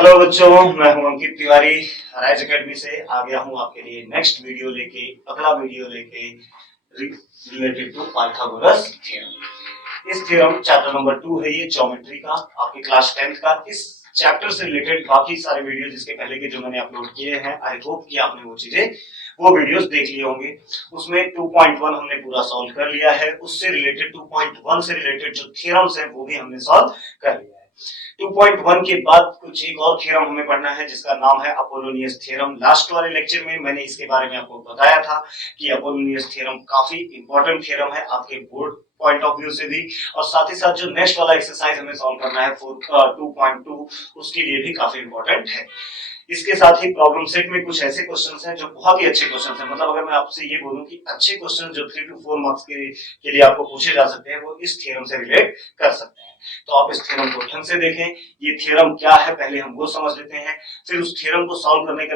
Hello बच्चों, मैं हूं अंकित तिवारी। राइज एकेडमी से आ गया हूं आपके लिए नेक्स्ट वीडियो लेके, अगला वीडियो लेके रिलेटेड टू पाइथागोरस थ्योरम। इस थ्योरम चैप्टर नंबर 2 है, ये ज्योमेट्री का, आपके क्लास 10th का। इस चैप्टर से रिलेटेड बाकी सारे वीडियो जिसके पहले के जो मैंने अपलोड किए हैं, आई होप कि आपने वो वीडियोस देख लिए होंगे। उसमें 2.1 हमने पूरा सॉल्व कर लिया है। उससे रिलेटेड 2.1 से रिलेटेड जो थ्योरम्स है वो भी हमने सॉल्व कर लिया है। 2.1 के बाद कुछ एक और थ्योरम हमें पढ़ना है जिसका नाम है अपोलोनियस थ्योरम। लास्ट वाले लेक्चर में मैंने इसके बारे में आपको बताया था कि अपोलोनियस थ्योरम काफी इंपॉर्टेंट थ्योरम है आपके बोर्ड पॉइंट ऑफ व्यू से भी, और साथ ही साथ जो नेक्स्ट वाला एक्सरसाइज हमें सॉल्व करना है 2.2 उसके लिए भी काफी इंपॉर्टेंट है। इसके साथ ही प्रॉब्लम सेट में कुछ ऐसे क्वेश्चंस हैं जो बहुत ही अच्छे क्वेश्चंस हैं। मतलब अगर मैं आपसे ये बोलूं कि अच्छे क्वेश्चन जो 3 to 4 मार्क्स के लिए आपको पूछे जा सकते हैं, वो इस थ्योरम से रिलेट कर सकते हैं। तो आप इस थ्योरम को ढंग से देखें। ये थ्योरम क्या है पहले हम वो समझ लेते हैं, फिर उस थ्योरम को सॉल्व करने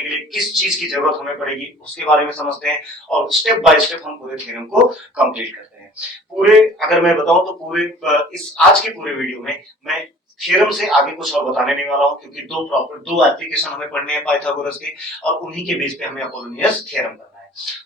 के लिए किस चीज की जरूरत हमें पड़ेगी उसके बारे में समझते हैं, और स्टेप बाय स्टेप हम पूरे थ्योरम को कंप्लीट करते हैं। पूरे अगर मैं बताऊं तो पूरे इस आज के पूरे वीडियो में मैं थ्योरम से आगे कुछ और बताने नहीं वाला हूं, क्योंकि दो एप्लीकेशन हमें पढ़ने हैं पाइथागोरस के, और उन्हीं के बेस पे हमें अपोलोनियस थ्योरम करना है।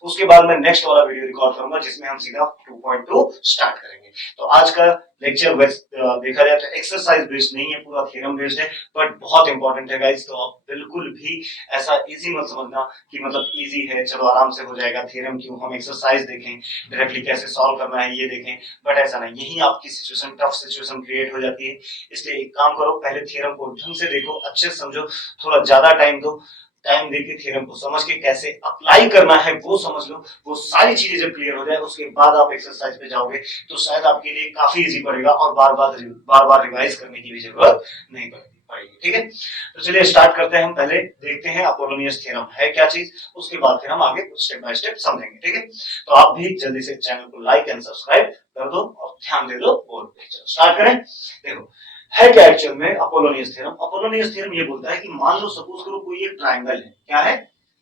उसके बाद मैं नेक्स्ट वाला वीडियो रिकॉर्ड करूंगा जिसमें हम सीधा 2.2 स्टार्ट करेंगे। तो आज का लेक्चर देखा जाए तो एक्सरसाइज बेस्ड नहीं है, पूरा थ्योरम बेस्ड है, बट बहुत इंपॉर्टेंट है गाइस। तो आप बिल्कुल भी ऐसा इजी मत समझना कि मतलब इजी है, चलो आराम से हो जाएगा थ्योरम, क्यों हम एक्सरसाइज देखें, डायरेक्टली कैसे सॉल्व करना है ये देखें। बट ऐसा नहीं, यही आपकी सिचुएशन टफ सिचुएशन क्रिएट हो जाती है। इसलिए एक काम करो, पहले थ्योरम को ढंग से देखो, अच्छे से समझो, थोड़ा ज्यादा टाइम दो। टाइम देके थ्योरम को समझ के कैसे अप्लाई करना है वो समझ लो। वो सारी चीजें जब क्लियर हो जाए उसके बाद आप एक्सरसाइज पे जाओगे तो शायद आपके लिए काफी इजी पड़ेगा, और बार बार रिवाइज करने की भी जरूरत नहीं पड़ेगी। ठीक है, तो चलिए स्टार्ट करते हैं। हम पहले देखते हैं अपोलोनियस थ्योरम है क्या चीज, उसके बाद फिर हम आगे कुछ स्टेप बाय स्टेप समझेंगे। ठीक है, तो आप भी जल्दी से चैनल को लाइक एंड सब्सक्राइब कर दो और ध्यान दे दो बोर्ड पे। चलो स्टार्ट करें। देखो है क्या एक्चुअल में अपोलोनियस थ्योरम। अपोलोनियस थ्योरम ये बोलता है कि मान लो सपोज करो कोई एक ट्रायंगल है। क्या है?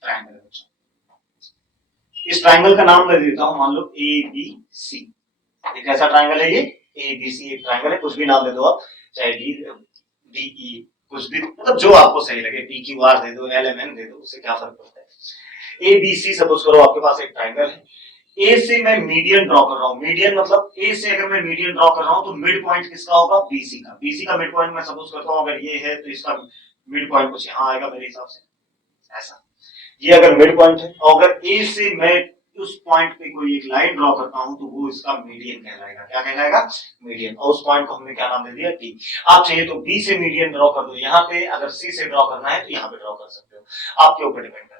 ट्रायंगल है बच्चों। इस ट्रायंगल का नाम मैं देता हूं, मान लो ए बी सी। एक ऐसा ट्रायंगल है ये, ए बी सी एक ट्रायंगल है, कुछ भी नाम दे दो आप, चाहे डी डी ई कुछ भी, मतलब जो आपको सही लगे, पी क्यू आर दे दो, एल एम एन दे दो, उससे क्या फर्क पड़ता है। ए बी सी सपोज करो आपके पास एक ट्रायंगल है। ए से मैं मीडियन ड्रॉ कर रहा हूं। मीडियन मतलब ए से अगर मैं मीडियन ड्रॉ कर रहा हूं तो मिड पॉइंट किसका होगा? बीसी का। बीसी का मिड पॉइंट मैं सपोज करता हूं अगर ये है तो इसका मिड पॉइंट कुछ यहां आएगा मेरे हिसाब से, ऐसा। ये अगर मिड पॉइंट है, और अगर ए से मैं उस पॉइंट पे कोई एक लाइन ड्रॉ करता हूं तो वो इसका मीडियन कहलाएगा। क्या कहलाएगा? मीडियन। और उस पॉइंट को हमने क्या नाम दे दिया? टी। आप चाहिए तो बी से मीडियन ड्रॉ कर दो यहां पे, अगर सी से ड्रॉ करना है तो यहां पे ड्रॉ कर सकते हो, आपके ऊपर डिपेंड करता है।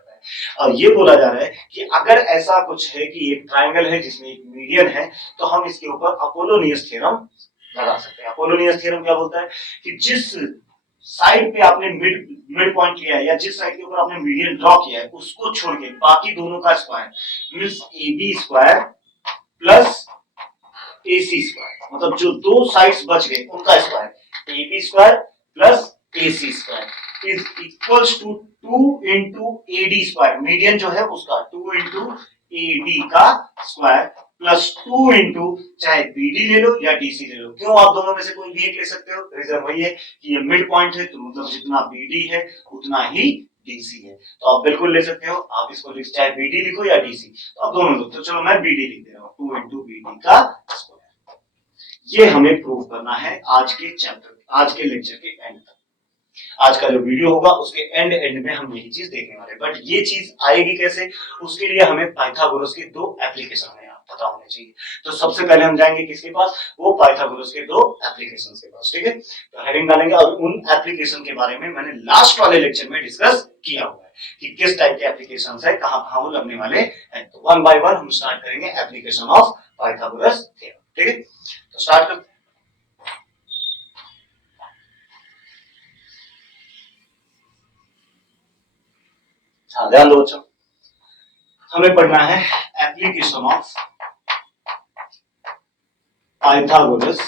और ये बोला जा रहा है कि अगर ऐसा कुछ है कि एक ट्रायंगल है जिसमें एक मीडियन है, तो हम इसके ऊपर अपोलोनियस थ्योरम लगा सकते हैं। अपोलोनियस थ्योरम क्या बोलता है कि जिस साइड पे आपने मिड पॉइंट लिया है, या जिस साइड के ऊपर आपने मीडियन ड्रॉ किया है, उसको छोड़ के बाकी दोनों का square means A B square plus A C square, मतलब जो दो साइड्स बच गए उनका square, A B square plus A C square is equals to 2 into A D square. Median जो है उसका 2 इंटू ए डी का स्क्वायर प्लस 2 इंटू चाहे बी डी ले लो या डी सी ले लो। क्यों? आप दोनों में से कोई भी एक ले सकते हो। रीजन वही है कि ये मिड पॉइंट है, तो मतलब जितना बी डी है उतना ही डीसी है, तो आप बिल्कुल ले सकते हो। आप इसको चाहे बीडी लिखो या डीसी, तो आप दोनों लो। तो चलो मैं बीडी लिख दे रहा हूं, 2 इंटू बीडी का स्क्वायर। ये हमें प्रूव करना है आज के चैप्टर, आज के लेक्चर के एंड तक। आज का जो वीडियो होगा उसके एंड में हम यही चीज देखने वाले। बट ये चीज आएगी कैसे, उसके लिए हमें पाइथागोरस के दो एप्लीकेशन हमें पता होने चाहिए। तो सबसे पहले हम जाएंगे किसके पास? वो पाइथागोरस के दो एप्लीकेशंस के पास। ठीक है, तो हेडिंग डालेंगे, और उन एप्लीकेशन के बारे में मैंने लास्ट वाले लेक्चर में डिस्कस किया हुआ है कि किस टाइप के एप्लीकेशंस है, कहां कहां वो लगने वाले हैं। तो वन बाय वन हम स्टार्ट करेंगे एप्लीकेशन ऑफ पाइथागोरस थ्योरम। ठीक है, तो स्टार्ट करते। हाँ ध्यान दो बच्चों, हमें पढ़ना है एप्लीकेशन ऑफ पाइथागोरस।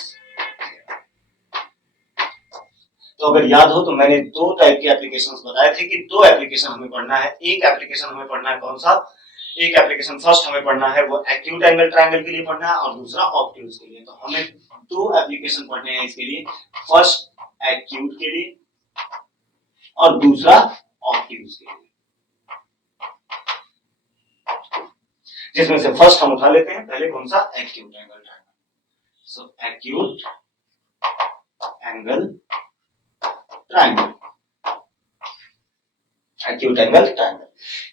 तो अगर याद हो तो मैंने दो टाइप के एप्लीकेशंस बताए थे कि दो एप्लीकेशन हमें पढ़ना है। एक एप्लीकेशन हमें पढ़ना है कौन सा? एक एप्लीकेशन फर्स्ट हमें पढ़ना है वो एक्यूट एंगल ट्रायंगल के लिए पढ़ना है, और दूसरा ऑब्ट्यूज के लिए। तो हमें दो एप्लीकेशन पढ़ने हैं इसके लिए। फर्स्ट एक्यूट के लिए और दूसरा ऑब्ट्यूज के लिए, जिसमें से फर्स्ट हम उठा लेते हैं पहले कौन सा, acute angle triangle. So acute angle triangle, acute angle triangle,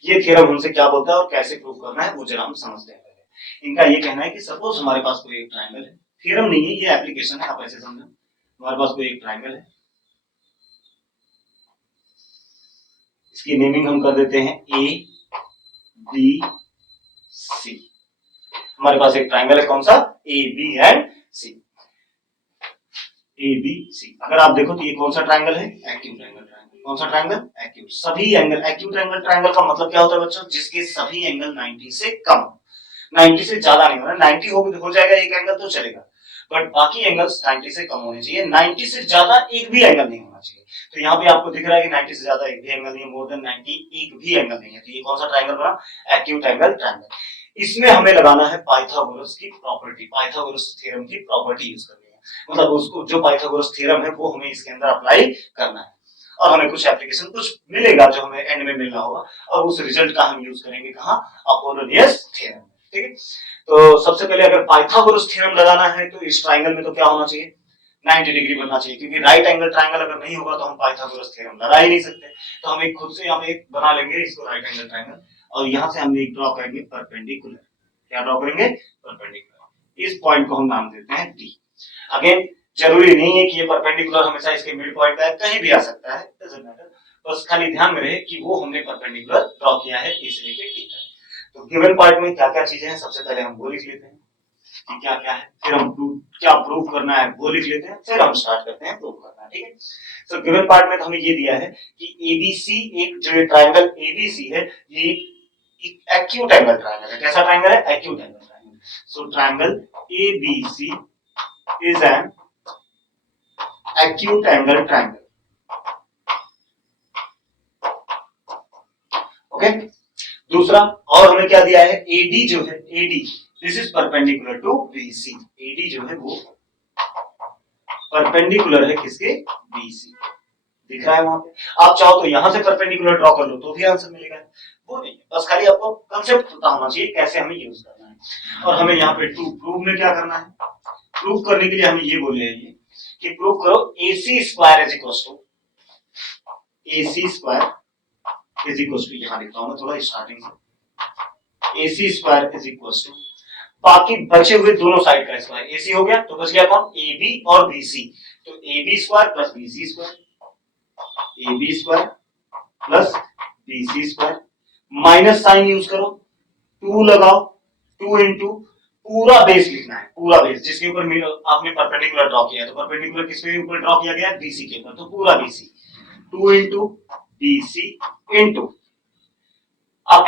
ये थ्योरम हमसे क्या बोलता है और कैसे प्रूव करना है वो जरा हम समझते हैं। इनका ये कहना है कि सपोज हमारे पास कोई एक ट्रायंगल है, थ्योरम नहीं है ये एप्लीकेशन है, आप ऐसे समझो हमारे पास कोई एक ट्रायंगल है, इसकी नेमिंग हम कर देते हैं ए बी सी। हमारे पास एक ट्रायंगल है कौन सा, A B and C, A B C. अगर आप देखो तो ये कौन सा ट्रायंगल है, एक्यूट एंगल ट्रायंगल। कौन सा ट्रायंगल, एक्यूट। सभी एंगल, एक्यूट एंगल ट्रायंगल का मतलब क्या होता है बच्चों, जिसके सभी एंगल 90 से कम, 90 से ज्यादा नहीं होना, 90 हो जाएगा एक एंगल तो चलेगा, बट बाकी एंगल्स 90 से कम होने चाहिए, 90 से ज्यादा एक भी एंगल नहीं होना चाहिए। तो यहाँ पे आपको दिख रहा है कि 90 से ज्यादा एक भी एंगल नहीं है, मोर देन 90 एक भी एंगल नहीं है, तो ये कौन सा ट्रायंगल बना, एक्यूट एंगल ट्रायंगल। इसमें हमें लगाना है पाइथागोरस की प्रॉपर्टी, पाइथागोरस थ्योरम की प्रॉपर्टी यूज करनी है, मतलब उसको जो पाइथागोरस थ्योरम है वो हमें इसके अंदर अप्लाई करना है, और हमें कुछ एप्लीकेशन कुछ मिलेगा जो हमें एंड में मिलना होगा, और उस रिजल्ट का हम यूज करेंगे कहां, अपोलोनियस थ्योरम। ठीक है, तो सबसे पहले अगर पाइथागोरस थ्योरम लगाना है तो इस ट्रायंगल में तो क्या होना चाहिए, 90 डिग्री बनना चाहिए, क्योंकि राइट एंगल ट्रायंगल अगर नहीं होगा तो हम पाइथागोरस थ्योरम लगा ही नहीं सकते। तो हम एक खुद से हम एक बना लेंगे इसको राइट एंगल ट्रायंगल, और यहां से हम एक ड्रॉ करेंगे परपेंडिकुलर। क्या ड्रॉ करेंगे, परपेंडिकुलर। इस पॉइंट को हम नाम देते हैं डी। अगेन जरूरी नहीं है कि ये परपेंडिकुलर हमेशा इसके मिड पॉइंट पे कहीं भी आ सकता है, डजंट मैटर, बस खाली ध्यान में रहे कि वो हमने परपेंडिकुलर ड्रॉ किया है ए से लेके डी तक। तो गिवन पार्ट में क्या क्या चीजें हैं, सबसे पहले हम वो लिख लेते हैं कि क्या क्या है, फिर हम क्या प्रूव करना है वो लिख लेते हैं, फिर हम स्टार्ट करते हैं प्रूव करना। ठीक है, सो गिवन पार्ट में तो हमें ये दिया है कि एबीसी, एक जो ये ट्रायंगल एबीसी है ये एक्यूट एंगल ट्रायंगल है। कैसा ट्रायंगल है, acute angle triangle. So triangle ABC is an acute angle triangle. Okay, दूसरा और हमें क्या दिया है, एडी जो है, AD this is perpendicular to BC, AD जो है वो परपेंडिकुलर है किसके, बीसी। दिख रहा है वहां पे, आप चाहो तो यहां से परपेंडिकुलर ड्रॉ कर लो तो भी आंसर मिलेगा, वो नहीं, बस खाली आपको कांसेप्ट पता होना चाहिए कैसे हमें यूज करना है। और हमें यहाँ पे टू प्रूव में क्या करना है, प्रूव करने के लिए हमें ये बोले हैं कि प्रूव करो AC square is equal to, AC square is equal to, यहां लिखता हूं मैं थोड़ा स्टार्टिंग से, AC square is equal to बाकी बचे हुए दोनों साइड का स्क्वायर, AC हो गया तो बच गया कौन, AB और BC, तो AB square plus BC square, AB square plus BC square, minus sign use करो, 2 लगाओ, 2 इंटू पूरा बेस लिखना है, पूरा बेस जिसके ऊपर आपने परपेंडिकुलर ड्रॉ किया है, तो परपेंडिकुलर किसके ऊपर ड्रॉ किया गया, BC के ऊपर, तो पूरा BC, 2 इंटू BC इंटू, अब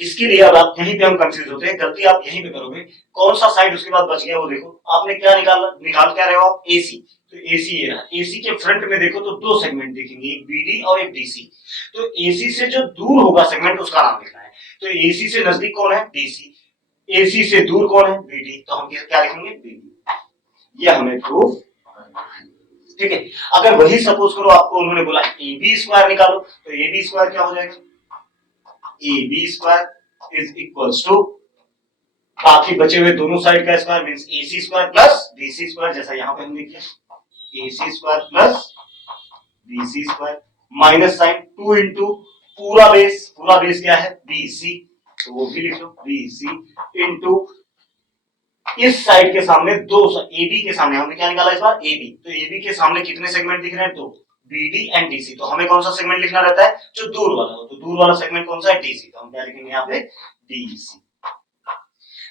इसके लिए अब आप यहीं पे हम कंफ्यूज होते हैं, गलती आप यहीं पे करोगे, कौन सा साइड उसके बाद बच गया वो देखो, आपने क्या निकाल क्या रहे हो आप, AC, तो AC ये रहा, AC के फ्रंट में देखो तो दो सेगमेंट दिखेंगे, एक BD और एक DC, तो AC से जो दूर होगा सेगमेंट उसका नाम लिखना है, तो AC से नजदीक कौन है, DC, AC से दूर कौन है, BD, तो हम क्या लिखेंगे, BD। यह हमें प्रूफ, ठीक है। अगर वही सपोज करो आपको उन्होंने बोला AB स्क्वायर निकालो, तो AB स्क्वायर क्या हो जाएगा, AB square is equals to बाकी बचे हुए दोनों साइड का square means AC square plus BC square, जैसा यहां पे हमने किया, AC square plus BC square, minus sign 2 into पूरा बेस क्या है, BC, तो वो भी लिख लो, BC इंटू इस साइड के सामने दो, AB के सामने हमने क्या निकाला इस बार, AB, तो AB के सामने कितने सेगमेंट दिख रहे हैं, दो, BD एंड DC, तो हमें कौन सा सेगमेंट लिखना रहता है, जो दूर वाला हो, तो दूर वाला सेगमेंट कौन सा है, DC, तो हम क्या लिखेंगे यहाँ पे, DC।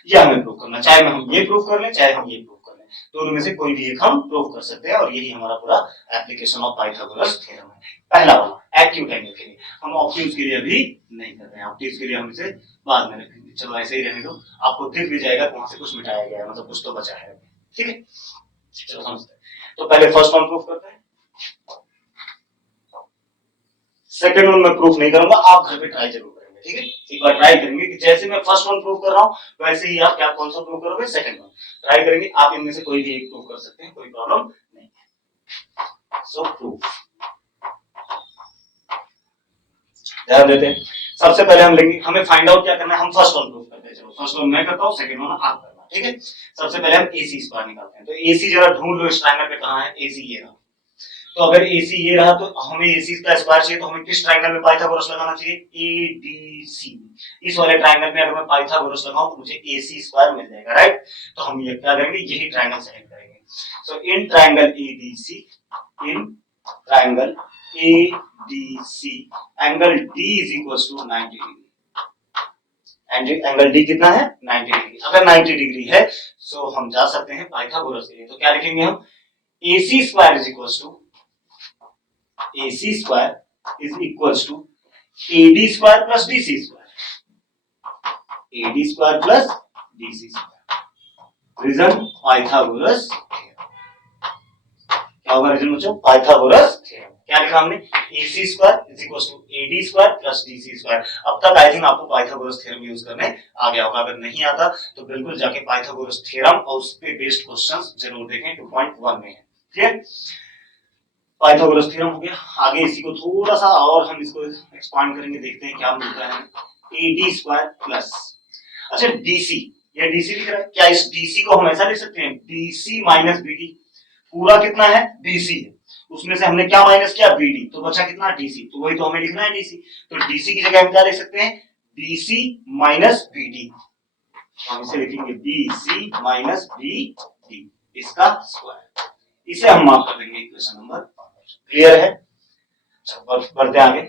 यह हमें प्रूव करना, चाहे हम ये प्रूव कर लें चाहे हम ये प्रूव कर लें, दोनों में से कोई भी एक हम प्रूव कर सकते हैं, और यही हमारा पूरा एप्लीकेशन ऑफ पाइथागोरस थ्योरम है। पहला वाला एक्यूट एंगल के लिए, हम ऑब्ट्यूज के लिए अभी नहीं कर रहे हैं, ऑब्ट्यूज के लिए हम इसे बाद में रखेंगे, चलो ऐसे ही रहने दो, आपको दिख भी जाएगा वहां से कुछ मिटाया गया है, मतलब कुछ तो बचा है, ठीक है, चलो समझते हैं। तो पहले फर्स्ट वन प्रूव करते हैं, सेकंड वन मैं प्रूफ नहीं करूंगा, आप घर पे ट्राई जरूर करेंगे, ठीक है, एक बार ट्राई करेंगे कि जैसे मैं फर्स्ट वन प्रूफ कर रहा हूं वैसे ही आप क्या कौन सा प्रूफ करोगे, सेकंड वन ट्राई करेंगे, आप इनमें से कोई भी एक प्रूफ कर सकते हैं, कोई प्रॉब्लम नहीं है। सो प्रूफ, ध्यान देते हैं। सबसे पहले हम लेंगे, हमें फाइंड आउट क्या करना है, हम फर्स्ट वन प्रूफ करते हैं। चलो फर्स्ट वन मैं करता हूँ, सेकंड वन आप करना, ठीक है। सबसे पहले हम AC स्क्वायर निकालते हैं। तो AC जरा ढूंढ लो इस ट्रायंगल पे कहां है, AC ये रहा। तो अगर AC ये रहा तो हमें AC का स्क्वायर चाहिए, तो हमें किस ट्रायंगल में पाइथागोरस लगाना चाहिए, ADC। इस वाले ट्रायंगल में अगर मैं पाइथागोरस लगाऊं तो मुझे AC स्क्वायर मिल जाएगा, राइट। तो हम ये क्या करेंगे, यही ट्रायंगल सेलेक्ट करेंगे। So in triangle ADC, in triangle ADC angle D is equal to 90 degree. Angle D कितना है, 90 डिग्री। अगर 90 डिग्री है तो हम जा सकते हैं पाइथागोरस के लिए। तो क्या लिखेंगे हम, AC square is equal to AC square is equal to AD square plus DC square, AD square plus DC square. Reason Pythagoras, क्या होगा रीजन बच्चों, पाइथागोरस थ्योरम। क्या लिखा हमने, AC square is equal to AD square plus DC square. अब तक I think आपको Pythagoras theorem use करने आ गया होगा। अगर नहीं आता तो बिल्कुल जाके पाइथागोरस थ्योरम और उस पे बेस्ड क्वेश्चंस जरूर देखें, 2.1 में है, ठीक है। पाइथागोरस थ्योरम हो गया। आगे इसी को थोड़ा सा और हम इसको एक्सपांड करेंगे, देखते हैं क्या मिलता है। AD स्क्वायर प्लस, अच्छा DC, ये DC लिख रहा है, क्या इस DC को हम ऐसा लिख सकते हैं, BC माइनस BD। पूरा कितना है, BC है, उसमें से हमने क्या माइनस किया, BD, तो बचा कितना, DC। तो वही तो हमें लिखना है DC। तो DC की जगह हम क्या लिख सकते हैं, BC माइनस BD। तो हम इसे लिखेंगे BC माइनस BD, इसका स्क्वायर। इसे हम मार्क कर देंगे इक्वेशन नंबर। क्लियर है, बढ़ते आगे।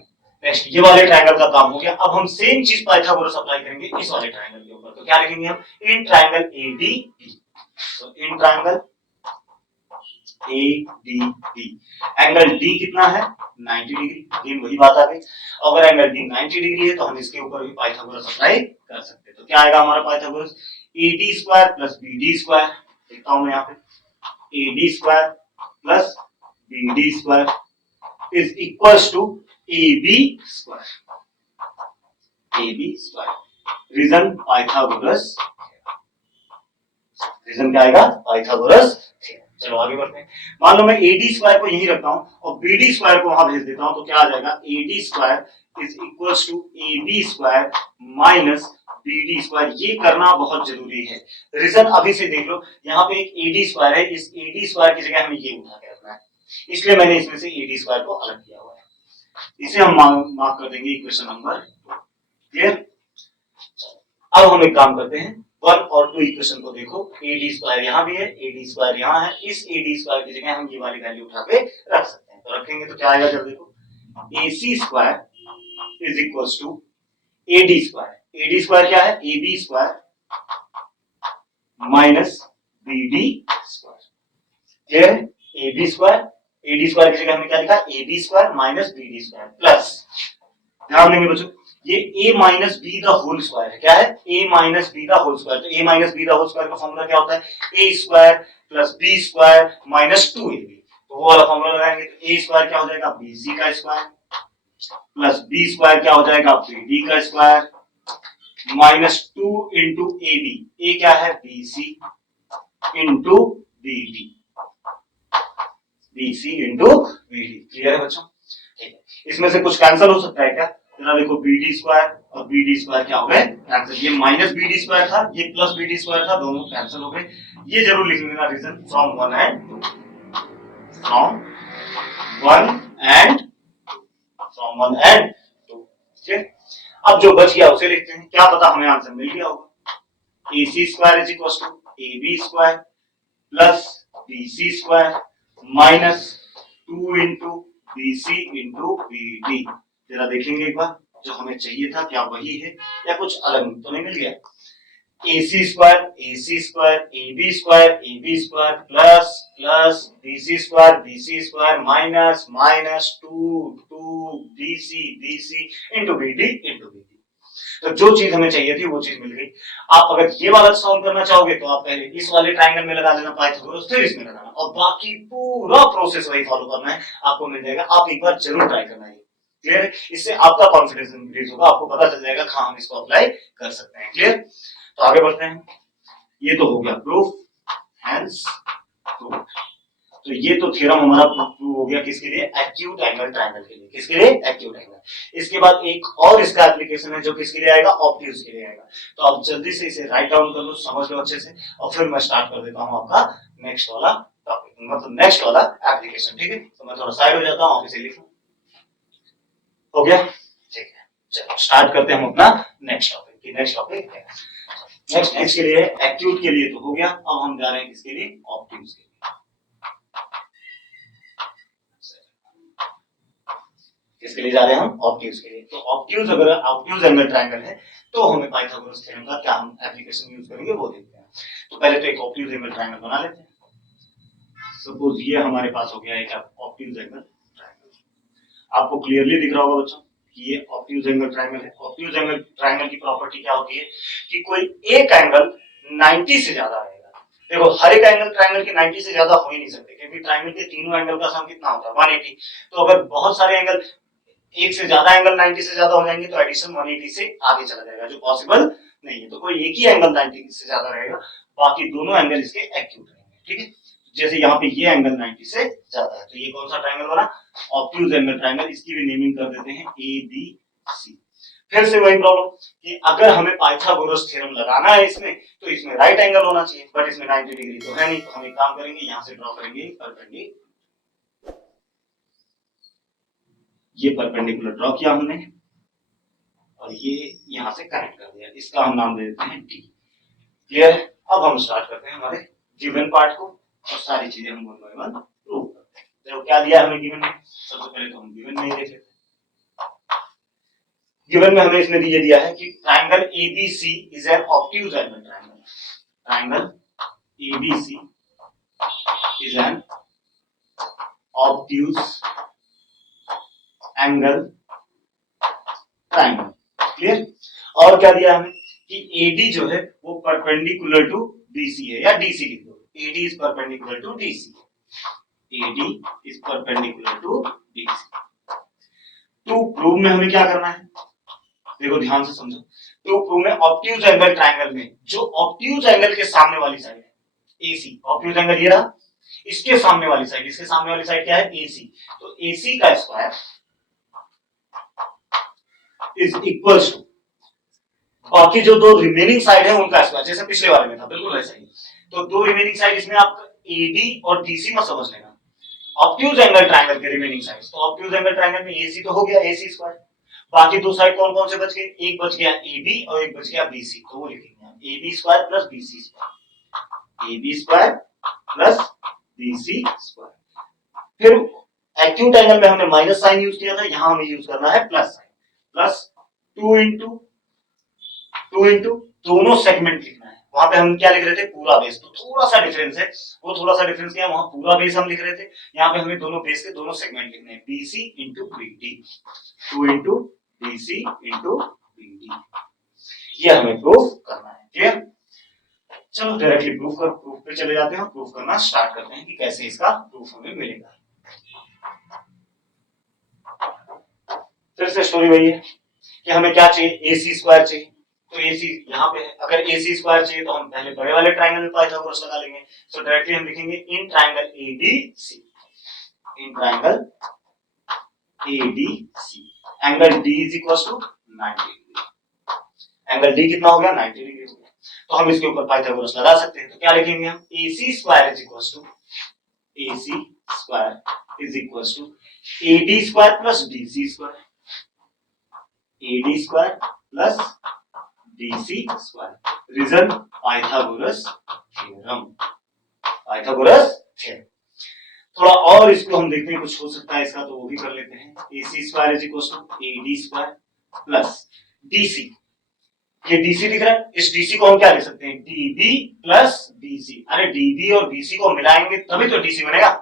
नेक्स्ट ये वाले ट्रायंगल का काम हो गया। अब हम सेम चीज पाइथागोरस अप्लाई करेंगे इस वाले ट्रायंगल के ऊपर। तो क्या लिखेंगे हम, इन ट्रायंगल ADB। तो इन ट्रायंगल ADB एंगल D कितना है, 90 डिग्री। अगेन वही बात आ गई, अगर एंगल D 90 डिग्री है तो हम इसके ऊपर भी पाइथागोरस अप्लाई कर सकते हैं। तो क्या आएगा हमारा Pythagoras, AD square plus BD square. लिखता हूं मैं यहाँ पे, AD square plus BD square is equals to AB square, AB square। Reason Pythagoras, reason क्या आएगा, पाइथागोरस। चलो आगे बढ़ते हैं। मान लो मैं AD स्क्वायर को यहीं रखता हूं और BD स्क्वायर को वहां भेज देता हूं, तो क्या आ जाएगा, AD square is equals to AB square minus BD square. ये करना बहुत जरूरी है। रीजन अभी से देख लो, यहाँ पे एक AD स्क्वायर है, इस AD स्क्वायर की जगह हमें ये उठा के रखना है, इसलिए मैंने इसमें से AD स्क्वायर को अलग किया हुआ है। इसे हम मार्क कर देंगे इक्वेशन नंबर। क्लियर। अब हम एक काम करते हैं, 1 और 2 इक्वेशन को देखो। AD स्क्वायर यहाँ भी है, AD स्क्वायर यहाँ है, इस AD स्क्वायर की जगह हम ये वाली वैल्यू उठा के रख सकते हैं। तो रखेंगे तो क्या आएगा, जब देखो, AC square is equals to AD square. AD square क्या है, AB square minus BD square. Clear है, AB स्क्वायर, AD स्क्वायर की जगह हमने क्या लिखा, AB square minus BD square plus, ध्यान देंगे बच्चों, ये A minus B the whole square है। क्या है, A minus B the whole square. तो A minus B the whole square का फॉर्मूला क्या होता है, A square plus B square minus 2AB। तो वो वाला फॉर्मूला लगाएंगे तो A स्क्वायर क्या हो जाएगा, BC का स्क्वायर प्लस B स्क्वायर क्या हो जाएगा, BD का square minus 2 into AB। A क्या है, BC into BD, BC into BD। Clear है बच्चों, ठीक है। इसमें से कुछ कैंसिल हो सकता है क्या, जरा देखो, BD स्क्वायर और BD स्क्वायर क्या हो गए, कैंसिल। ये माइनस BD स्क्वायर था, ये प्लस BD स्क्वायर था, दोनों कैंसिल हो गए। ये जरूर लिख लेना, reason from 1 and 2, from 1 and 2। ठीक है, अब जो बच गया उसे लिखते हैं। क्या पता हमें आंसर मिल गया होगा। AC square is equal to AB square plus BC square minus 2 into BC into BD। जरा देखेंगे एक बार, जो हमें चाहिए था क्या वही है या कुछ अलग तो नहीं मिल गया। AC square AB square plus plus BC square minus minus 2 BC into BD। तो जो चीज हमें चाहिए थी वो चीज मिल गई। आप अगर ये वाला सॉल्व करना चाहोगे तो आप पहले इस वाले ट्रायंगल में लगा देना पाइथागोरस, फिर इसमें लगाना, और बाकी पूरा प्रोसेस वही फॉलो करना है, आपको मिल जाएगा। आप एक बार जरूर ट्राई करना है। क्लियर है, इससे आपका कॉन्फिडेंस इंक्रीज होगा, आपको पता चल जाएगा हाँ हम इसको अप्लाई कर सकते हैं। क्लियर, तो आगे बढ़ते हैं। ये तो हो गया प्रूफ, हैंस प्रूफ। तो ये तो थ्योरम हमारा प्रूव हो गया किसके लिए, एक्यूट एंगल ट्रायंगल के लिए, किसके लिए, एक्यूट एंगल। इसके बाद एक और इसका एप्लीकेशन है जो किसके लिए आएगा, ऑब्ट्यूज के लिए आएगा। तो आप जल्दी से इसे राइट डाउन कर लो, समझ लो अच्छे से, और फिर मैं स्टार्ट कर देता हूं आपका नेक्स्ट वाला टॉपिक, मतलब नेक्स्ट वाला एप्लीकेशन। ठीक है, तो मैं थोड़ा साइड हो जाता हूं, इसे लिखूं। हो गया, ठीक है, चलो स्टार्ट करते हैं हम अपना नेक्स्ट टॉपिक। नेक्स्ट टॉपिक है नेक्स्ट के लिए एक्यूट के लिए तो हो गया, अब हम जा रहे हैं किसके लिए, ऑब्ट्यूज के लिए। किसके लिए जा रहे हैं हम, ऑब्ट्यूज के लिए। तो ऑब्ट्यूज, अगर ऑब्ट्यूज एंगल ट्रायंगल है तो हमें पाइथागोरस थ्योरम का क्या हम एप्लीकेशन यूज करेंगे वो देखते हैं। तो पहले तो एक ऑब्ट्यूज एंगल ट्रायंगल बना लेते हैं। सपोज ये हमारे पास हो गया एक ऑब्ट्यूज एंगल ट्रायंगल। आपको क्लियरली दिख रहा होगा बच्चों कि ये ऑब्ट्यूज एंगल ट्रायंगल है। ऑब्ट्यूज एंगल ट्रायंगल की प्रॉपर्टी क्या होती है कि कोई एक एंगल 90 से ज्यादा रहेगा। देखो हर एक एंगल ट्रायंगल के 90 से ज्यादा हो ही नहीं सकते, क्योंकि ट्रायंगल के तीनों एंगल का सम कितना होता है, 180। तो अगर बहुत सारे एंगल, एक से ज्यादा एंगल 90 से ज्यादा हो जाएंगे तो एडिशन 180 से आगे चला जाएगा, जो पॉसिबल नहीं है। तो कोई एक ही एंगल 90 से ज्यादा रहेगा, बाकी दोनों एंगल इसके एक्यूट रहेंगे। ठीक है, जैसे यहाँ पे ये एंगल 90 से ज्यादा है, तो ये कौन सा ट्रायंगल बना, ऑब्ट्यूज एंगल ट्रायंगल। इसकी भी नेमिंग कर देते हैं ए बी सी। फिर से वही प्रॉब्लम कि अगर हमें पाइथागोरस थ्योरम लगाना है इसमें, तो इसमें राइट एंगल होना चाहिए, बट इसमें 90 डिग्री तो है नहीं। तो हम एक काम करेंगे, यहाँ से ड्रॉ करेंगे परपेंडिकुलर। ये परपेंडिकुलर ड्रॉ किया हमने, और ये यहां से कनेक्ट कर दिया, इसका हम नाम दे देते हैं डी। क्लियर है, अब हम स्टार्ट करते हैं हमारे गिवन पार्ट को, और सारी चीजें हम वन बाय वन प्रूव करते हैं। देखो क्या दिया हमें गिवन में, सबसे पहले तो हम गिवन में ही देख लेते हैं। गिवन में हमें इसमें ये दिया है कि triangle ABC is N obtuse angle triangle. Triangle ABC is N obtuse angle triangle. Clear, और क्या दिया हमें कि AD जो है वो परपेंडिकुलर टू BC है, या DC लिख दो, AD is perpendicular to DC, AD is perpendicular to DC। To prove में हमें क्या करना है, देखो ध्यान से समझो। टू प्रूव में ऑब्ट्यूज एंगल ट्रायंगल में जो ऑब्ट्यूज एंगल के सामने वाली साइड है AC, ऑब्ट्यूज एंगल ये रहा, इसके सामने वाली साइड, इसके सामने वाली साइड क्या है, AC। तो AC का स्क्वायर इज इक्वल टू बाकी जो दो रिमेनिंग साइड है उनका स्क्वायर, जैसे पिछले वाले में था बिल्कुल वैसा ही। तो दो रिमेनिंग साइड, इसमें आप AD और DC में समझ लेना, ऑब्ट्यूज एंगल ट्रायंगल के रिमेनिंग साइड्स। तो ऑब्ट्यूज एंगल ट्रायंगल में AC तो हो गया, AC स्क्वायर। बाकी दो साइड कौन कौन से बच गए, एक बच गया AB और एक बच गया BC। तो वो लिखेंगे हम AB square plus BC square, AB square plus BC square. फिर एक्यूट एंगल में हमने माइनस साइन यूज किया था, यहां हमें यूज करना है प्लस साइन, प्लस 2 इंटू दोनों सेगमेंट लिखना है। वहां पे हम क्या लिख रहे थे, पूरा बेस। तो थोड़ा सा डिफरेंस है, वो थोड़ा सा डिफरेंस क्या है, वहां पूरा बेस हम लिख रहे थे, यहाँ पे हमें दोनों बेस के दोनों सेगमेंट लिखने हैं, BC into BD, 2 into BC into BD। ये हमें प्रूफ करना है। क्लियर, चलो डायरेक्टली प्रूफ पे चले जाते हैं, प्रूफ करना स्टार्ट करते हैं कि कैसे इसका प्रूफ हमें मिलेगा। फिर से स्टोरी वही है कि हमें क्या चाहिए, AC स्क्वायर चाहिए। तो AC यहाँ पे है, अगर AC स्क्वायर चाहिए तो हम पहले बड़े वाले ट्रायंगल में पाइथागोरस लगा लेंगे। सो डायरेक्टली हम लिखेंगे in triangle ABC, in triangle ABC angle D is equal to 90 degree. Angle D कितना हो गया, 90 डिग्री हो गया। तो हम इसके ऊपर पाइथागोरस लगा सकते हैं। तो क्या लिखेंगे हम, AC square is equal to, AC square is equal to AD square plus BC square, AD square plus BC square. Reason, Pythagoras theorem, Pythagoras theorem. थोड़ा और इसको हम देखते हैं, कुछ हो सकता है इसका, तो वो भी कर लेते हैं। AC square is equal to AD square plus DC। ये DC दिख रहा है, इस DC को हम क्या लिख सकते हैं, DB प्लस BC। अरे DB और BC को मिलाएंगे तभी तो DC बनेगा।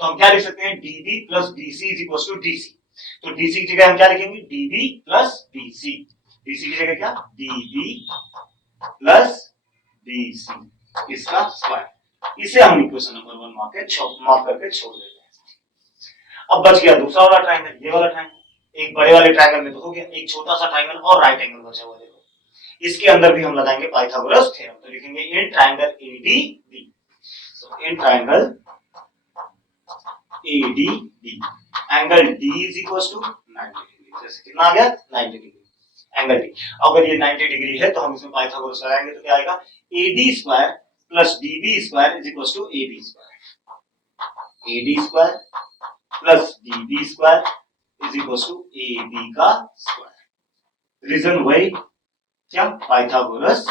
तो हम क्या लिख सकते हैं, DB plus BC is equal to DC। तो DC की जगह हम क्या लिखेंगे, DB प्लस BC। BC की जगह क्या, DB प्लस BC, इसका स्क्वायर। इसे हम इक्वेशन नंबर 1 मार्क करके छोड़ देते हैं। अब बच गया दूसरा वाला ट्रायंगल, ये वाला ट्रायंगल। एक बड़े वाले ट्रायंगल में तो हो गया, एक छोटा सा ट्रायंगल और राइट एंगल बचा हुआ। देखो इसके अंदर भी हम लगाएंगे पाइथागोरस थ्योरम। तो लिखेंगे in triangle ADB, in triangle ADB, angle D is equal to 90 degree. जैसे कितना आ गया 90 डिग्री एंगल D। अगर ये 90 डिग्री है तो हम इसमें पाइथागोरस लगाएंगे तो क्या आएगा AD square plus DB square is equal to AB square. AD square plus DB square is equal to AB का स्क्वायर। रीजन वही क्या पाइथागोरस,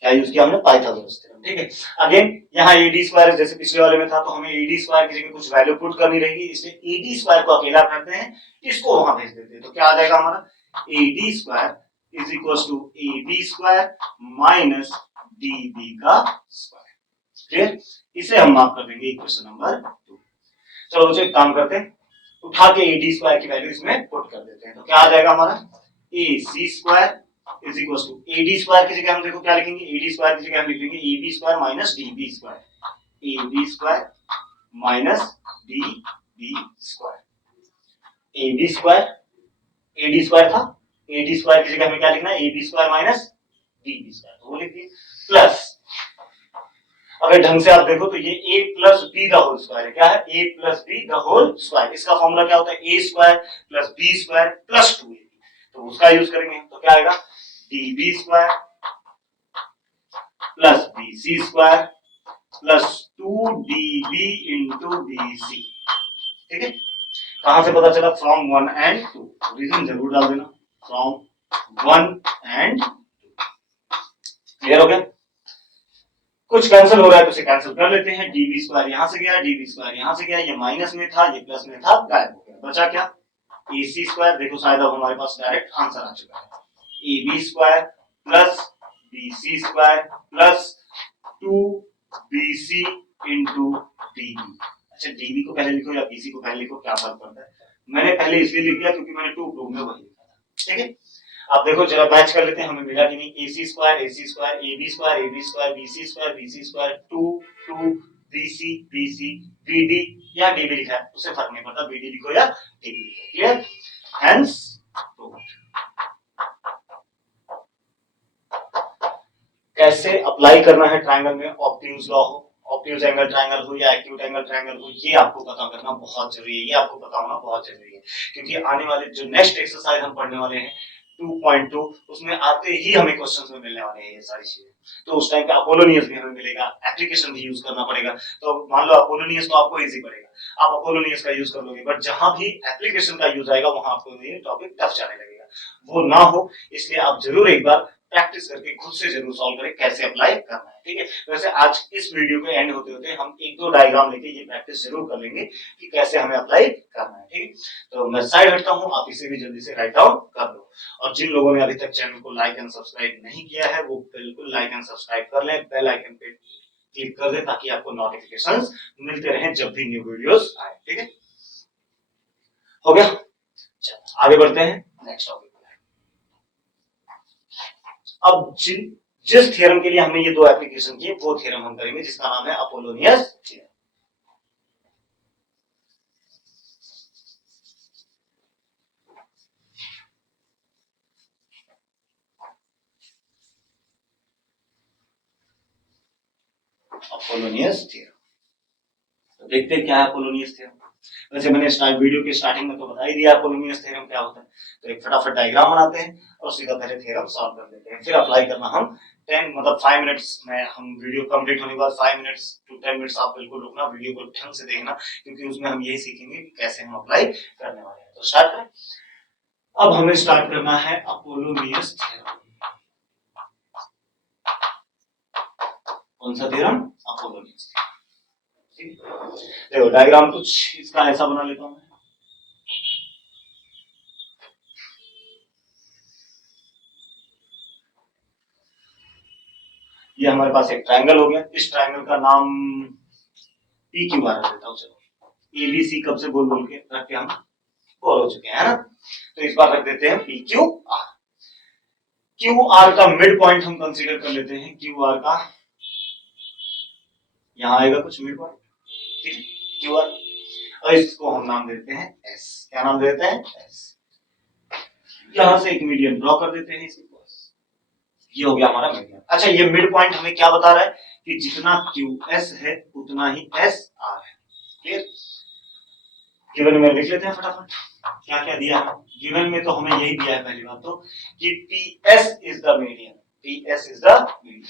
क्या यूज किया हमने पाइथागोरस थ्योरम। ठीक है, अगेन यहाँ AD स्क्वायर जैसे पिछले वाले में था तो हमें AD स्क्वायर की जगह कुछ वैल्यू पुट करनी रहेगी, इसलिए AD स्क्वायर को अकेला करते हैं, इसको वहां भेज देते हैं। तो क्या आ जाएगा हमारा AD square is equal to AB square minus DB का स्क्वायर। क्लियर, इसे हम मार्क कर देंगे इक्वेशन नंबर 2। चलो बच्चों एक काम करते हैं, उठा के AD स्क्वायर की वैल्यू इसमें पुट कर देते हैं। तो क्या आ जाएगा हमारा AC square is equal to AD square की जगह हम देखो क्या लिखेंगे, AD स्क्वायर की जगह हम लिख लेंगे AB square minus DB square, AB square minus DB square. AB square AD square था, AD स्क्वायर की जगह हमें क्या लिखना है AB square minus DB square, तो वो लिख दिए प्लस, अगर ढंग से आप देखो तो ये A plus B the whole square है। क्या है A plus B the whole square, इसका फॉर्मूला क्या होता है A square plus B square plus 2AB, तो उसका यूज करेंगे। तो क्या आएगा DB square plus BC square plus 2DB into BC। ठीक है, कहां से पता चला फ्रॉम 1 एंड 2, रीजन जरूर डाल देना फ्रॉम 1 एंड 2। क्लियर हो गया, कुछ कैंसिल हो रहा है तो इसे कैंसिल कर लेते हैं। DB स्क्वायर यहां से गया, DB स्क्वायर यहां से गया, ये माइनस में था ये प्लस में था, गायब हो गया। बचा क्या AC स्क्वायर, देखो शायद अब हमारे पास डायरेक्ट आंसर आ चुका है AB square plus BC square plus 2BC into DB। अच्छा DB को पहले लिखो या BC को पहले लिखो, क्या फर्क पड़ता है, मैंने पहले इसलिए लिख दिया क्योंकि मैंने 2 प्रूफ में वही लिखा था। ठीक है, अब देखो जरा मैच कर लेते हैं, हमें मिला कि नहीं AC square AB square BC square BC square 2 BC BC BD या DB लिखा है, उससे फर्क नहीं पड़ता BD लिखो या DB लिखो। क्लियर, हेंस कैसे अप्लाई करना है ट्रायंगल में, ऑब्ट्यूज लॉ हो, ऑब्ट्यूज एंगल ट्रायंगल हो या एक्यूट एंगल ट्रायंगल हो, ये आपको पता करना बहुत जरूरी है, ये आपको पता होना बहुत जरूरी है, क्योंकि आने वाले जो नेक्स्ट एक्सरसाइज हम पढ़ने वाले हैं 2.2 उसमें आते ही हमें क्वेश्चंस में मिलने वाले हैं ये सारी चीजें। तो उस टाइम पे अपोलोनियस भी हमें मिलेगा, एप्लीकेशन भी यूज करना पड़ेगा। तो मान लो अपोलोनियस तो आपको इजी पड़ेगा, आप अपोलोनियस का यूज कर लोगे, बट जहां भी एप्लीकेशन का यूज आएगा वहां आपको ये टॉपिक टफ जाने लगेगा, वो ना हो इसलिए आप जरूर एक बार प्रैक्टिस करके खुद से जरूर सॉल्व करें कैसे अप्लाई करना है। ठीक है, वैसे आज इस वीडियो के एंड होते होते हम एक दो डायग्राम लेके ये प्रैक्टिस जरूर कर लेंगे कि कैसे हमें अप्लाई करना है। ठीक है, तो मैं साइड हटता हूं, आप इसे भी जल्दी से राइट डाउन कर दो। और जिन लोगों ने अभी तक चैनल को लाइक एंड सब्सक्राइब नहीं किया है वो बिल्कुल लाइक एंड सब्सक्राइब कर लें, बेल आइकन पे क्लिक कर दें ताकि आपको नोटिफिकेशंस मिलते रहें जब भी न्यू वीडियोस आए। ठीक है, हो गया, चलो आगे बढ़ते हैं नेक्स्ट टॉपिक। अब जिस थ्योरम के लिए हमने ये दो एप्लीकेशन किए वो थ्योरम हम करेंगे जिसका नाम है अपोलोनियस थ्योरम। अपोलोनियस थ्योरम, तो देखते हैं क्या है अपोलोनियस थ्योरम। वैसे मैंने वीडियो के स्टार्टिंग में तो बता ही दिया अपोलोनियस थ्योरम क्या होता है, तो एक फटाफट डायग्राम बनाते हैं और सीधा पहले थ्योरम सॉल्व कर लेते हैं, फिर अप्लाई करना हम 10 मतलब 5 मिनट्स में, हम वीडियो कंप्लीट होने के बाद 5 मिनट्स टू 10 मिनट्स आप बिल्कुल रुकना, वीडियो को ढंग से देखना, क्योंकि उसमें हम यही सीखेंगे कि कैसे हम अप्लाई करने वाले हैं। तो स्टार्ट करें। अब हमें स्टार्ट करना है अपोलोनियस थ्योरम। कौन सा थ्योरम, अपोलोनियस थ्योरम। देखो डायग्राम कुछ इसका ऐसा बना लेता हूं, ये हमारे पास एक ट्रायंगल हो गया, इस ट्रायंगल का नाम पी क्यू आर रख देता हूं। चलो एबीसी कब से बोल बोल के रख के हम बोर हो चुके हैं ना, तो इस बार रख देते हैं P Q R. Q R का मिड पॉइंट हम कंसीडर कर लेते हैं, क्यू आर का यहां आएगा कुछ मिड पॉइंट, ठीक है क्यू आर, और इसको हम नाम देते हैं एस। क्या नाम देते हैं, एस। यहां से एक मीडियन ड्रॉ कर देते हैं इसके पास, ये हो गया हमारा मीडियन। अच्छा ये मिड पॉइंट हमें क्या बता रहा है कि जितना QS है उतना ही SR है। क्लियर? गिवन में लिख लेते हैं फटाफट क्या क्या दिया है। गिवन में तो हमें यही दिया है पहली बात तो कि PS is the median, PS is the median.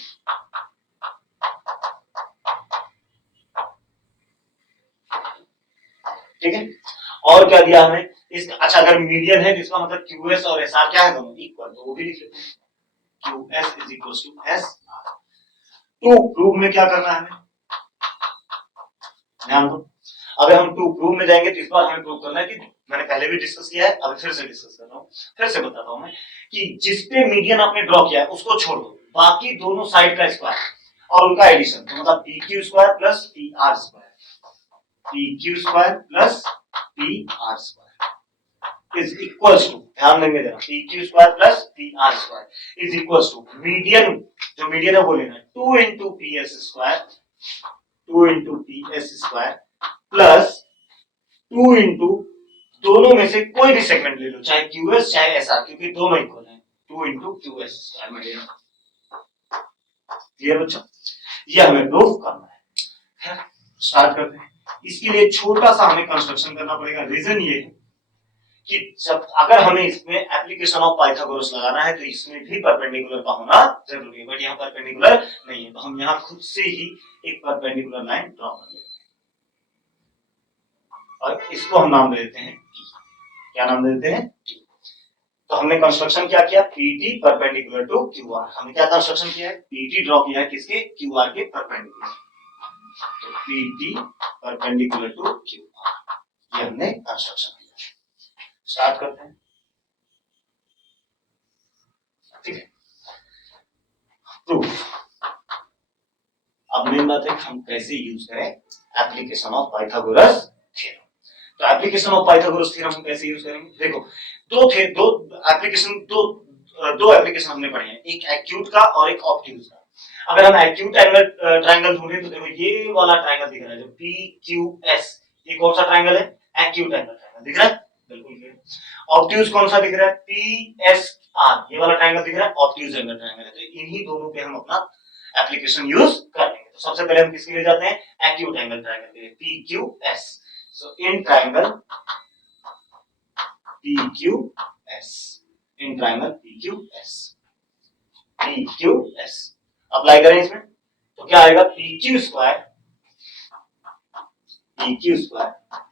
ठीक है, और क्या दिया हमें इस, अच्छा अगर मीडियन है तो इसका मतलब QS और SR क्या है, दोनों इक्वल, तो वो भी लिख लेते हैं QS is equal to SR। To prove में क्या करना है हमें, ध्यान दो। अगर हम टू प्रूव में जाएंगे तो इस बार हमें प्रूव करना है कि मैंने पहले भी डिस्कस किया है, अभी फिर से डिस्कस कर रहा हूं, फिर से बताता हूं मैं कि जिस पे मीडियन आपने ड्रॉ किया है उसको छोड़ दो, बाकी दोनों साइड का स्क्वायर और उनका एडिशन, तो मतलब PQ square plus PR square, PQ square plus PR square is equals to, ध्यान देंगे जरा, PQ square plus PR square is equals to median, जो मीडियन है वो लेना है 2 into PS square, 2 into PS square plus 2 into दोनों में से कोई भी सेगमेंट ले लो, चाहे QS चाहे SR, क्योंकि दोनों इक्वल हैं, 2 into QS स्क्वायर में लेना। क्लियर बच्चों? ये हमें प्रूफ करना है। स्टार्ट करते हैं। इसके लिए छोटा सा हमें कंस्ट्रक्शन करना पड़ेगा। रीजन ये है कि जब अगर हमें इसमें एप्लीकेशन ऑफ पाइथागोरस लगाना है तो इसमें भी परपेंडिकुलर का होना जरूरी है, बट यहाँ परपेंडिकुलर नहीं है, तो हम यहाँ खुद से ही एक परपेंडिकुलर लाइन ड्रॉ कर लेते हैं और इसको हम नाम दे देते हैं T। क्या नाम दे देते हैं? T। तो हमने कंस्ट्रक्शन क्या किया, PT परपेंडिकुलर टू QR। हमने क्या कंस्ट्रक्शन किया है, PT ड्रॉ किया है किसके, QR के परपेंडिकुलर, तो PT परपेंडिकुलर टू QR, ये हमने कंस्ट्रक्शन किया। स्टार्ट करते हैं। ठीक है, प्रूफ। अब मेन बात है हम कैसे यूज करें एप्लीकेशन ऑफ पाइथागोरस थ्योरम। तो एप्लीकेशन ऑफ पाइथागोरस थ्योरम हम कैसे यूज करेंगे, देखो दो एप्लीकेशन हमने पढ़े हैं, एक एक्यूट का और एक ऑब्ट्यूज का। अगर हम एक्यूट एंगल ट्रायंगल ढूंढे तो देखो ये वाला ट्रायंगल दिख रहा है जो PQS, ये कौन सा ट्रायंगल है, एक्यूट एंगल ट्रायंगल दिख रहा है, बिल्कुल क्लियर। ऑब्ट्यूज कौन सा दिख रहा है, PSR, ये वाला ट्रायंगल दिख रहा है, ऑब्ट्यूज एंगल ट्रायंगल है। तो इन्हीं दोनों पे हम अपना एप्लीकेशन यूज करेंगे। तो सबसे पहले हम किसके लिए जाते हैं, एक्यूट एंगल ट्रायंगल के लिए, PQS। So in triangle PQS, in triangle PQS apply करें इसमें तो क्या आएगा, PQ square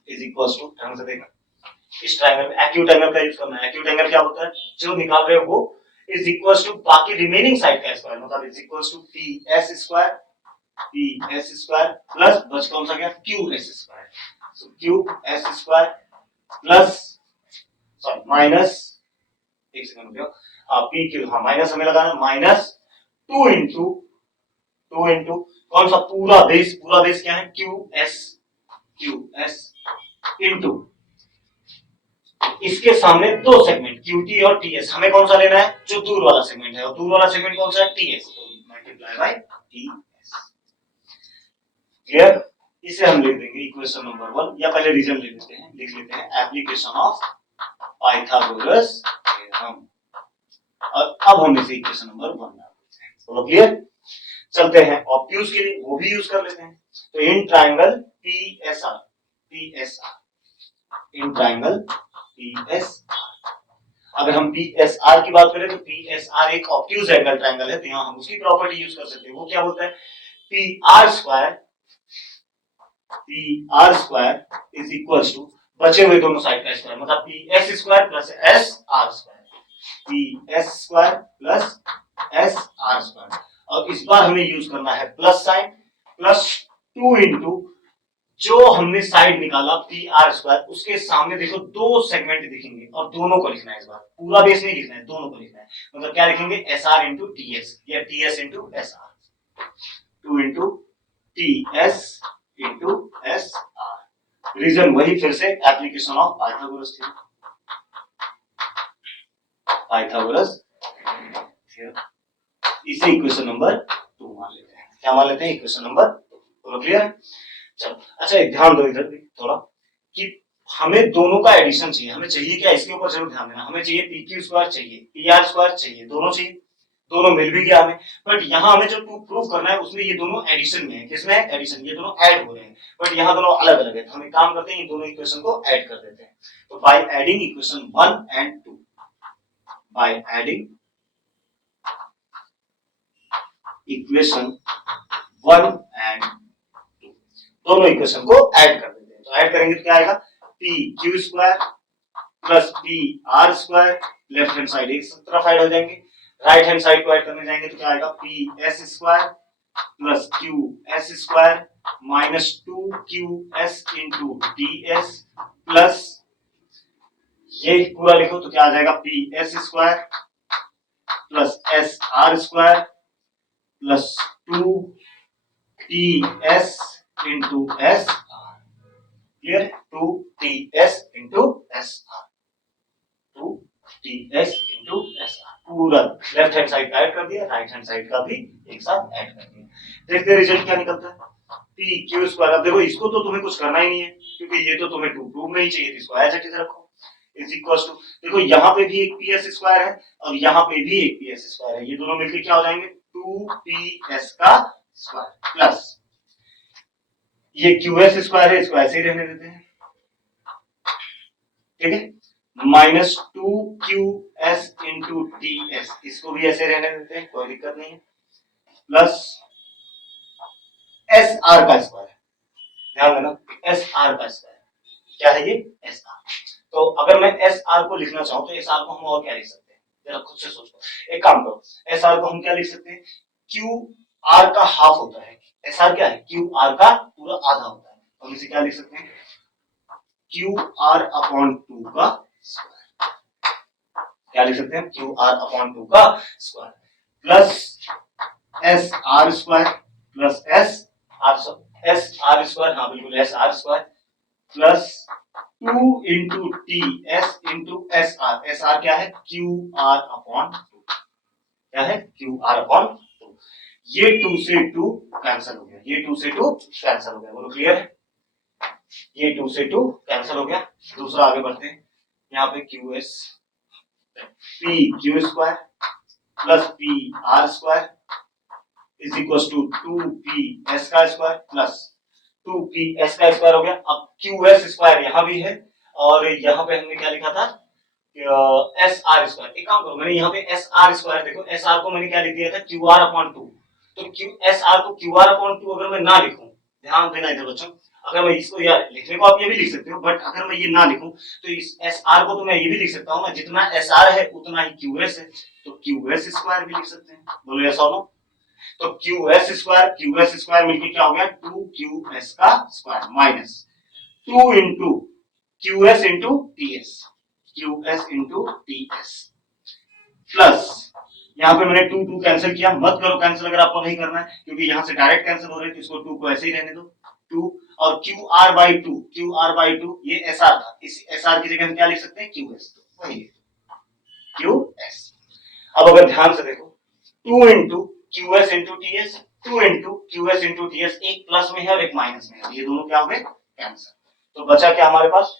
is equal to, ध्यान से देखना, इस ट्रायंगल में एक्यूट एंगल का यूज करना है। एक्यूट एंगल क्या होता है, जो निकाल रहे हो वो इज इक्वल टू बाकी रिमेनिंग साइड का स्क्वायर, मतलब is equal to PS square plus बच कौन सा गया, QS square. So QS square plus sorry minus, एक सेकंड रुको, PQ, हाँ माइनस हमें लगाना, माइनस 2 इंटू कौन सा, पूरा बेस क्या है, QS इंटू इसके सामने दो सेगमेंट QT और TS, हमें कौन सा लेना है, जो दूर वाला सेगमेंट है, और दूर वाला सेगमेंट कौन सा है, TS, तो मल्टीप्लाई बाय TS। क्लियर? इसे हम लिख देंगे इक्वेशन नंबर 1, या पहले रीजन लिख लेते हैं एप्लीकेशन ऑफ पाइथागोरस थ्योरम, और अब हम इसे इक्वेशन नंबर 1 डाल देते हैं। चलो क्लियर? चलते हैं ऑब्ट्यूज के लिए, वो भी यूज कर लेते हैं। तो in triangle PSR, in triangle PSR, अगर हम PSR की बात करें तो PSR एक ऑब्ट्यूज एंगल ट्रायंगल है, तो यहां हम उसकी प्रॉपर्टी यूज कर सकते हैं। वो क्या होता है, PR square is equal to बचे हुए दोनों साइड का स्क्वायर, मतलब PS square plus SR square, PS square plus SR square. और इस बार हमें यूज करना है प्लस साइन, प्लस 2 इंटू जो हमने साइड निकाला PR स्क्वायर, उसके सामने देखो दो सेगमेंट दिखेंगे और दोनों को लिखना है। इस बार पूरा बेस नहीं लिखना है, दोनों को लिखना है। मतलब क्या लिखेंगे, SR इंटू TS या TS into SR, 2 into TS into SR। Reason वही, फिर से एप्लीकेशन ऑफ पाइथागोरस थ्योरम, इसे इक्वेशन नंबर 2 मान लेते हैं। क्या मान लेते हैं, इक्वेशन नंबर 2। क्लियर? चलो अच्छा ध्यान दो इधर भी थोड़ा कि हमें दोनों का एडिशन चाहिए। हमें चाहिए क्या, इसके ऊपर जरूर ध्यान देना, हमें चाहिए PQ स्क्वायर चाहिए, PR स्क्वायर चाहिए, दोनों चाहिए। दोनों मिल भी गया हमें, बट यहाँ हमें जो टू प्रूव करना है उसमें ये दोनों एडिशन में है। किसमें है? एडिशन, ये दोनों ऐड हो रहे हैं, बट यहाँ दोनों अलग अलग है। तो हम एक काम करते हैं, इन दोनों इक्वेशन को ऐड कर देते हैं। तो by adding equation 1 and 2, by adding equation 1 and 2, दोनों इक्वेशन को ऐड कर देते हैं। तो ऐड करेंगे तो क्या आएगा? P Q square plus P R square, left hand side एक तरफ ऐड हो जाएंगे, राइट हैंड साइड को ऐड करने जाएंगे तो क्या आएगा? P S square plus Q S square minus 2qs into D S plus ये पूरा लिखो तो क्या आ जाएगा? P S square plus S R square plus 2ts into S R. Clear? 2ts into S R, 2ts into S R, पूरा left hand side add कर दिया, राइट हैंड साइड का भी एक साथ ऐड कर दिया। देखते हैं रिजल्ट क्या निकलता है। पी क्यू स्क्वायर, अब देखो इसको तो तुम्हें कुछ करना ही नहीं है क्योंकि ये तो तुम्हें टू प्रूव में ही चाहिए, इसको एज इट इज रखो। इज इक्वल टू, देखो यहाँ पे भी एक पी एस स्क्वायर है और यहाँ पे भी एक पी एस स्क्वायर है, ये दोनों मिलकर क्या हो जाएंगे? 2ps का स्क्वायर प्लस ये QS स्क्वायर है, इसको ऐसे ही रहने देते हैं, ठीक है, माइनस 2QS इंटू TS, इसको भी ऐसे रहने देते हैं, कोई दिक्कत नहीं है, प्लस SR का स्क्वायर, ध्यान देना SR का स्क्वायर, क्या है ये? SR। तो अगर मैं SR को लिखना चाहूं तो SR को हम और क्या लिख सकते हैं? जरा खुद से सोचो, एक काम करो, SR को हम क्या लिख सकते हैं? QR का हाफ होता है, SR क्या है? QR का पूरा आधा होता है, तो हम इसे क्या लिख सकते हैं? QR अपॉन 2 का स्क्वायर, क्या लिख सकते हैं? QR अपॉन 2 का square plus SR square plus SR square, हाँ बिल्कुल SR square plus 2 into T S into S R, S R क्या है? QR अपॉन 2, क्या है? QR upon 2। ये 2 से 2 कैंसिल हो गया, ये 2 से 2 कैंसिल हो गया, बोलो क्लियर है? ये 2 से 2 कैंसिल हो गया। दूसरा आगे बढ़ते हैं, यहाँ पे QS P Q square plus P R square is equal to 2ps का स्क्वायर प्लस 2ps का स्क्वायर हो गया। अब QS स्क्वायर यहाँ भी है और यहाँ पे हमने क्या लिखा था? SR square. एक काम करो, मैंने यहाँ पे SR स्क्वायर, देखो SR को मैंने क्या लिख दिया था? QR upon 2। तो SR को QR अपॉन 2 अगर मैं ना लिखूं, ध्यान देना इधर बच्चों, अगर मैं इसको या लिखने को आप ये भी लिख सकते हो, बट अगर मैं ये ना लिखूं तो इस SR को तो मैं ये भी लिख सकता हूँ ना, जितना SR है उतना ही QS है, तो QS स्क्वायर भी लिख सकते हैं, बोलो यस और नो? तो QS स्क्वायर मिलके क्या हो गया? 2QS का square minus 2 into QS into TS, QS into TS plus यहाँ पे मैंने 2 2 कैंसिल किया, मत करो कैंसिल अगर आपको नहीं करना है क्योंकि यहाँ से डायरेक्ट कैंसिल हो रहे हैं, तो इसको 2 को ऐसे ही रहने दो 2 और QR बाई 2 ये SR था, इस SR की जगह हम क्या लिख सकते हैं? QS, तो वही QS। अब अगर ध्यान से देखो 2 into QS into TS, 2 into QS into TS, एक प्लस में है और एक माइनस में है, ये दोनों क्या हो गए? कैंसिल। तो बचा क्या हमारे पास?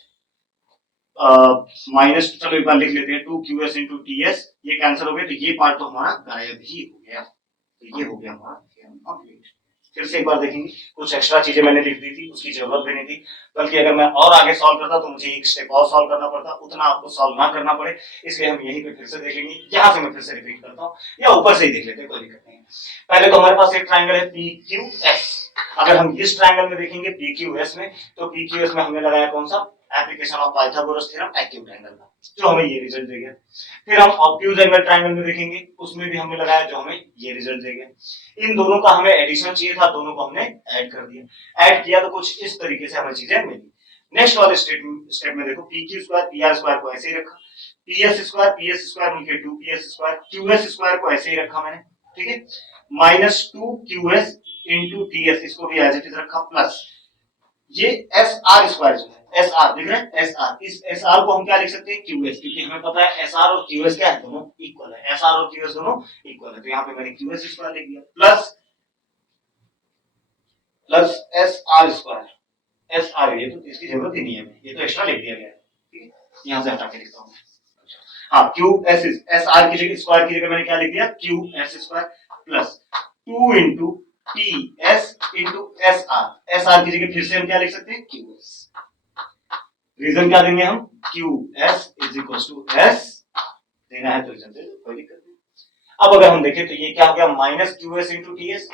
माइनस, चलो एक बार लिख लेते हैं 2QS इंटू TS, ये कैंसिल हो गए, तो ये पार्ट तो हमारा गायब ही हो गया, तो ये हो गया हमारा कंप्लीट। फिर से एक बार देखेंगे, कुछ एक्स्ट्रा चीजें मैंने लिख दी थी, उसकी जरूरत भी नहीं थी, बल्कि अगर मैं और आगे सॉल्व करता तो मुझे एक स्टेप और सॉल्व करना पड़ता, उतना आपको सॉल्व ना करना पड़े, इसलिए हम यहीं पे फिर से देखेंगे। यहाँ से मैं फिर से रिपीट करता हूँ या ऊपर से ही देख लेते हैं, कोई दिक्कत नहीं है। पहले तो हमारे पास एक ट्राइंगल है PQS, अगर हम इस ट्राइंगल में देखेंगे PQS में, तो PQS में हमने लगाया कौन सा? Application of Pythagoras theorem acute angle का, जो हमें ये रिजल्ट देगा। फिर हम ऑब्ट्यूज एंगल ट्राइंगल में देखेंगे, उसमें भी हमने लगाया जो हमें ये रिजल्ट देगा। इन दोनों का हमें एडिशन चाहिए था, दोनों को हमने ऐड कर दिया, ऐड किया तो कुछ इस तरीके से हमें चीजें मिली। नेक्स्ट वाले स्टेप में देखो, PQ स्क्वायर PR स्क्वायर को ऐसे ही रखा, PS स्क्वायर मिलकर 2PS स्क्वायर, QS स्क्वायर को ऐसे ही रखा मैंने, ठीक है, माइनस 2QS इंटू TS, इसको भी एज इट इज रखा, प्लस ये SR स्क्वायर जो है, SR दिख रहा है SR, इस SR को हम क्या लिख सकते हैं? QS, क्योंकि हमें पता है SR और QS क्या है? दोनों इक्वल है, SR और QS दोनों इक्वल है, तो यहाँ पे मैंने QS स्क्वायर लिख दिया प्लस SR स्क्वायर, SR, ये तो इसकी जरूरत ही नहीं है, ये तो एक्स्ट्रा लिख दिया गया है, ठीक है, यहाँ से हटा के लिखता हूँ। हाँ, क्यू एस एस आर की जगह स्क्वायर की जगह मैंने क्या लिख दिया, Q S square plus 2 into T S into S R की जगह फिर से हम क्या लिख सकते हैं, क्यू एस। रीजन क्या देंगे हम, Q S is equal to S, देना है तो रीजन दे दो, कोई दिक्कत नहीं। अब अगर हम देखें तो ये क्या हो गया, minus Q S into T S,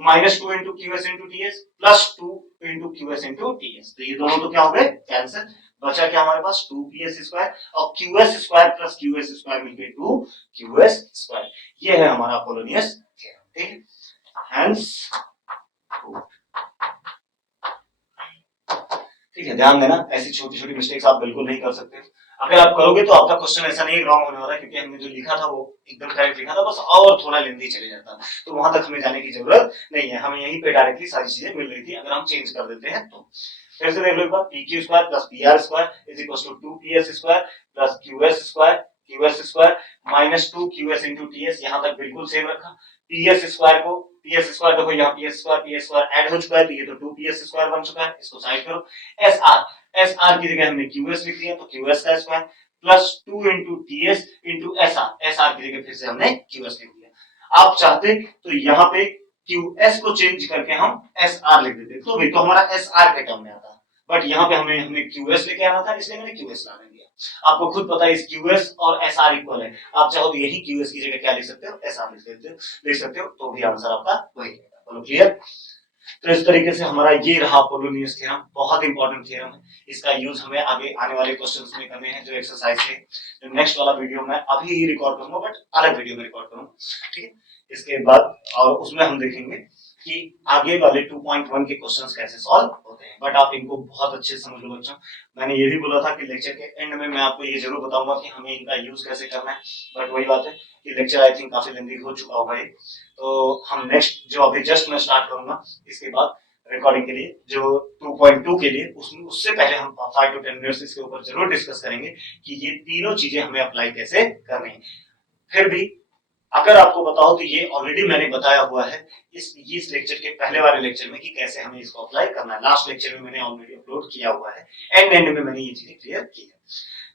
minus 2 into Q S into T S plus 2 into Q S into T S, तो ये दोनों तो क्या हो गए, कैंसिल। बचा क्या हमारे पास, 2 पी एस स्क्वायर और Q S square plus Q S square मिलकर 2 क्यू एस स्क्वायर। ये है हमारा अपोलोनियस थ्योरम, ठीक है। हेंस, ठीक है, ध्यान देना ऐसी छोटी छोटी मिस्टेक्स आप बिल्कुल नहीं कर सकते। अगर आप करोगे तो आपका क्वेश्चन ऐसा नहीं रॉन्ग होने वाला, क्योंकि हमने जो लिखा था वो एकदम करेक्ट लिखा था, बस और थोड़ा लेंथी चले जाता, तो वहां तक हमें जाने की जरूरत नहीं है, हमें यहीं पे डायरेक्टली सारी चीजें मिल रही थी। अगर हम चेंज कर देते हैं तो फिर से देख लो एक बार, P Q square plus P R square is equal to 2 P S square plus Q S square minus 2 Q S into T S, यहां तक बिल्कुल सेम रखा। पी एस स्क्वायर को, पी एस स्क्वायर देखो यहाँ पी एस स्क्वायर ऐड हो चुका है, तो ये तो 2 पी एस स्क्वायर बन चुका है, इसको साइड करो। एस आर, एस आर की जगह हमने क्यू एस लिख दिया, तो क्यू एस का square plus 2 into T S into S R की जगह फिर से हमने क्यू एस लिख दिया। आप चाहते तो यहाँ पे क्यू एस को चेंज करके हम एस आर लिख देते, तो भी तो हमारा एस आर के टर्म में आता, बट यहाँ पे हमें क्यू एस लेके आना था, इसलिए मैंने क्यू एस लाने दिया। आपको खुद पता है इस क्यू एस और एस आर इक्वल है, आप चाहो तो यही क्यू एस की जगह क्या लिख सकते हो, एस आर लिख सकते हो, तो भी आंसर आपका वही रहेगा। बोलो क्लियर। तो इस तरीके से हमारा ये रहा अपोलोनियस थ्योरम, बहुत इंपॉर्टेंट थ्योरम है, इसका यूज हमें आगे आने वाले क्वेश्चंस में करने हैं, जो एक्सरसाइज है, जो नेक्स्ट वाला वीडियो मैं अभी ही रिकॉर्ड करूंगा, बट अलग वीडियो में रिकॉर्ड करूंगा, ठीक है। इसके बाद और उसमें हम देखेंगे कि आगे वाले 2.1 के क्वेश्चंस कैसे सॉल्व होते हैं, बट आप इनको बहुत अच्छे से समझ लो बच्चों। मैंने ये भी बोला था कि लेक्चर के एंड में मैं आपको ये जरूर बताऊंगा कि हमें इनका यूज कैसे करना है, बट वही बात है कि लेक्चर आई थिंक काफी लेंथी हो चुका होगा ये, तो हम नेक्स्ट जो अभी जस्ट मैं स्टार्ट करूंगा इसके बाद रिकॉर्डिंग के लिए, जो 2.2 के लिए, उसमें उससे पहले हम 5 to 10 मिनट्स इसके ऊपर जरूर डिस्कस करेंगे कि ये तीनों चीजें हमें अप्लाई कैसे करनी है। फिर भी अगर आपको बताओ तो ये ऑलरेडी मैंने बताया हुआ है इस लेक्चर के पहले वाले लेक्चर में कि कैसे हमें इसको अप्लाई करना है, लास्ट लेक्चर में मैंने ऑलरेडी अपलोड किया हुआ है, एंड में मैंने ये चीजें क्लियर की है।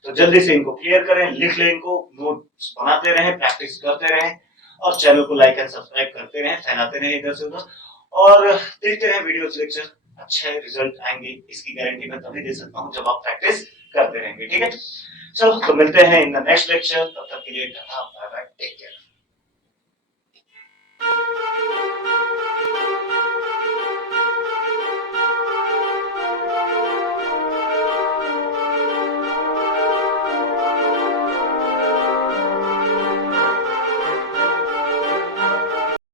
तो जल्दी से इनको क्लियर करें, लिख लें इनको, नोट्स बनाते रहें, प्रैक्टिस करते रहें, और चैनल को लाइक एंड सब्सक्राइब करते रहें, फैलाते रहें इधर से उधर, और देखते रहें वीडियोस लेक्चर, अच्छे रिजल्ट आएंगे, इसकी गारंटी मैं तभी दे सकता हूं जब आप प्रैक्टिस करते रहेंगे, ठीक है। चलो तो मिलते हैं इन द नेक्स्ट लेक्चर, तब तक के लिए tata bye bye, take care.